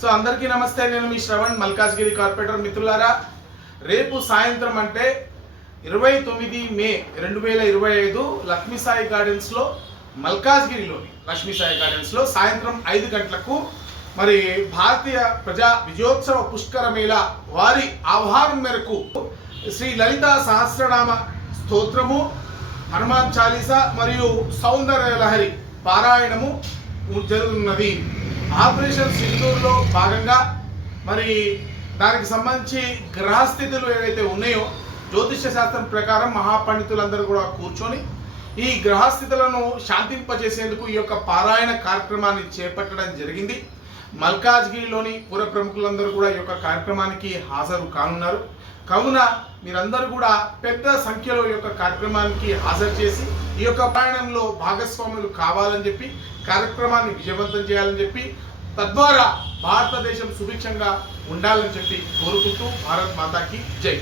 So అందరికీ నమస్తే, నేను మీ శ్రవణ్, మల్కాజ్గిరి కార్పొరేటర్. మిత్రులారా, రేపు సాయంత్రం అంటే 29 మే 2025 లక్ష్మీసాయి గార్డెన్స్లో, మల్కాజ్గిరిలోని లక్ష్మీసాయి గార్డెన్స్లో సాయంత్రం 5 గంటలకు మరి భారతీయ ప్రజా విజయోత్సవ పుష్కర మేళా వారి ఆహ్వానం మేరకు శ్రీ లలితా సహస్రనామ స్తోత్రము, హనుమాన్ చాలీసా మరియు సౌందర్య లహరి పారాయణము జరుగుతున్నది. ఆపరేషన్ సింధూర్లో భాగంగా మరి దానికి సంబంధించి గ్రహస్థితులు ఏవైతే ఉన్నాయో జ్యోతిష్య శాస్త్రం ప్రకారం మహాపండితులందరూ కూడా కూర్చొని ఈ గ్రహస్థితులను శాంతింపజేసేందుకు ఈ యొక్క పారాయణ కార్యక్రమాన్ని చేపట్టడం జరిగింది. మల్కాజ్గిరిలోని పుర ప్రముఖులందరూ కూడా ఈ యొక్క కార్యక్రమానికి హాజరు కానున్నారు. కావున మీరందరూ కూడా పెద్ద సంఖ్యలో ఈ యొక్క కార్యక్రమానికి హాజరు చేసి ఈ యొక్క ప్రయాణంలో భాగస్వాములు కావాలని చెప్పి, కార్యక్రమాన్ని విజయవంతం చేయాలని చెప్పి, తద్వారా భారతదేశం సుభిక్షంగా ఉండాలని చెప్పి కోరుకుంటూ భారత్ మాతాకి జై.